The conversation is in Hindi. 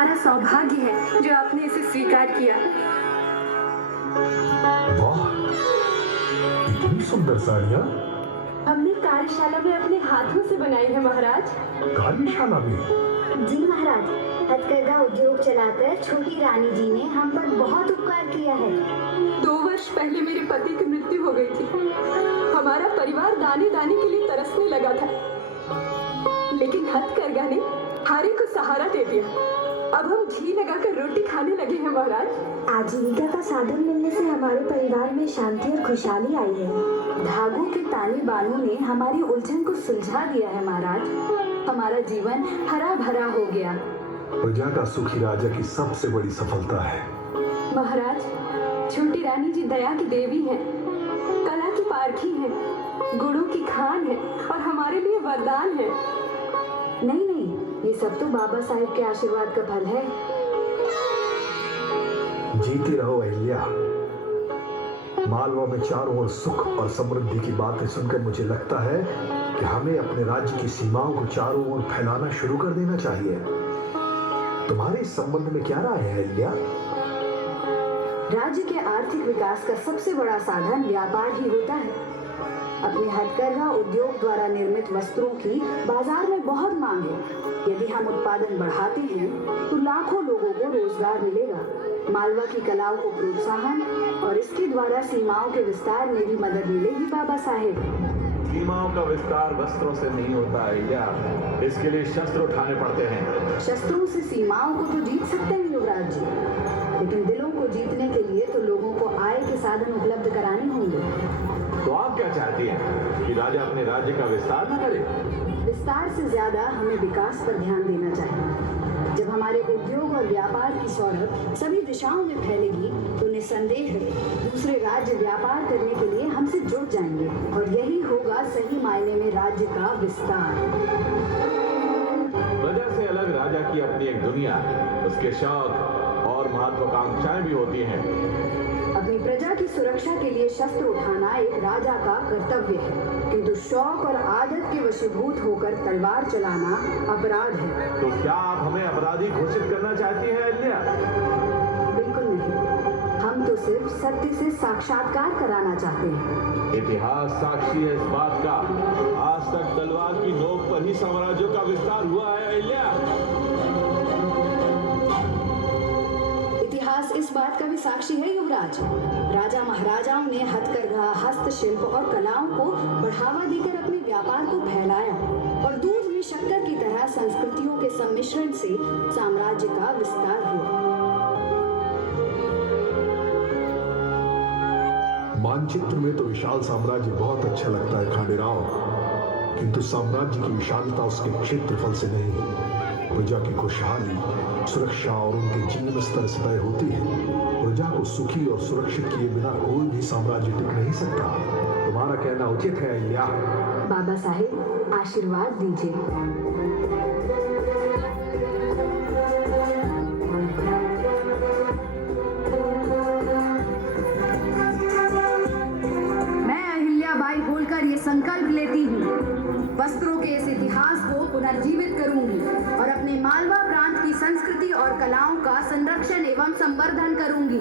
हमारा सौभाग्य है जो आपने इसे स्वीकार किया। वाह, इतनी सुंदर साड़ियाँ। हमने कार्यशाला में अपने हाथों से बनाई है महाराज। कार्यशाला में? जी महाराज, हथकरघा उद्योग चलाकर छोटी रानी जी ने हम पर बहुत उपकार किया है। 2 वर्ष पहले मेरे पति की मृत्यु हो गई थी। हमारा परिवार दाने दाने के लिए तरसने लगा था, लेकिन हथकरघा ने हारे को सहारा दे दिया। अब हम घी लगाकर रोटी खाने लगे हैं महाराज। आजीविका का साधन मिलने से हमारे परिवार में शांति और खुशहाली आई है। धागों के ताने बानों ने हमारी उलझन को सुलझा दिया है महाराज। हमारा जीवन हरा भरा हो गया। प्रजा का सुखी राजा की सबसे बड़ी सफलता है। महाराज, छोटी रानी जी दया की देवी हैं, कला की पारखी हैं, गुणों की खान है और हमारे लिए वरदान है। नहीं नहीं, ये सब तो बाबा साहेब के आशीर्वाद का फल है। जीती रहो अहिल्या। मालवा में चारों ओर सुख और समृद्धि की बातें सुनकर मुझे लगता है कि हमें अपने राज्य की सीमाओं को चारों ओर फैलाना शुरू कर देना चाहिए। तुम्हारे इस संबंध में क्या राय है अहिल्या? राज्य के आर्थिक विकास का सबसे बड़ा साधन व्यापार ही होता है। अपने हथकरघा उद्योग द्वारा निर्मित वस्त्रों की बाजार में बहुत मांग है। यदि हम उत्पादन बढ़ाते हैं तो लाखों लोगों को रोजगार मिलेगा। मालवा की कलाओं को प्रोत्साहन और इसके द्वारा सीमाओं के विस्तार में भी मदद मिलेगी बाबा साहेब। सीमाओं का विस्तार वस्त्रों से नहीं होता है या इसके लिए शस्त्र उठाने पड़ते हैं। शस्त्रों से सीमाओं को तो जीत सकते हैं युवराज जी, लेकिन दिलों को जीतने के लिए तो लोगों को आय के साधन उपलब्ध कराने होंगे। तो आप क्या चाहती हैं कि राजा अपने राज्य का विस्तार न करे? विस्तार से ज्यादा हमें विकास पर ध्यान देना चाहिए। जब हमारे उद्योग और व्यापार की शौहरत सभी दिशाओं में फैलेगी तो निस्संदेह दूसरे राज्य व्यापार करने के लिए हमसे जुड़ जाएंगे और यही होगा सही मायने में राज्य का विस्तार। प्रजा से अलग राजा की अपनी एक दुनिया, उसके शौक और महत्वाकांक्षाएं भी होती हैं। अपनी प्रजा की सुरक्षा के लिए शस्त्र उठाना एक राजा का कर्तव्य है, किंतु शौक और आदत के वशीभूत होकर तलवार चलाना अपराध है। तो क्या आप हमें अपराधी घोषित करना चाहती हैं अहिल्या? बिल्कुल नहीं, हम तो सिर्फ सत्य से साक्षात्कार कराना चाहते हैं। इतिहास साक्षी है इस बात का, आज तक तलवार की नोक पर ही साम्राज्यों का विस्तार हुआ है अहिल्या। इतिहास इस बात का भी साक्षी है युवराज। राजा महाराजाओं ने हथकरघा, हस्तशिल्प और कलाओं को बढ़ावा देकर अपने व्यापार को फैलाया और दूध में शक्कर की तरह संस्कृतियों के सम्मिश्रण से साम्राज्य का विस्तार हुआ। मानचित्र में तो विशाल साम्राज्य बहुत अच्छा लगता है खांडेराव, किंतु साम्राज्य की विशालता उसके क्षेत्रफल से नहीं, प्रजा की खुशहाली, सुरक्षा और उनके जीवन स्तर से तय होती है। प्रजा को सुखी और सुरक्षित किए बिना कोई भी साम्राज्य टिक नहीं सकता। तुम्हारा कहना उचित है अहिल्या। बाबा साहेब, आशीर्वाद दीजिए। मैं अहिल्या बाई होलकर ये संकल्प लेती हूँ, वस्त्रों के इस इतिहास को पुनर्जीवित करूंगी और अपने मालवा प्रांत की संस्कृति और कलाओं का संरक्षण एवं संवर्धन करूंगी।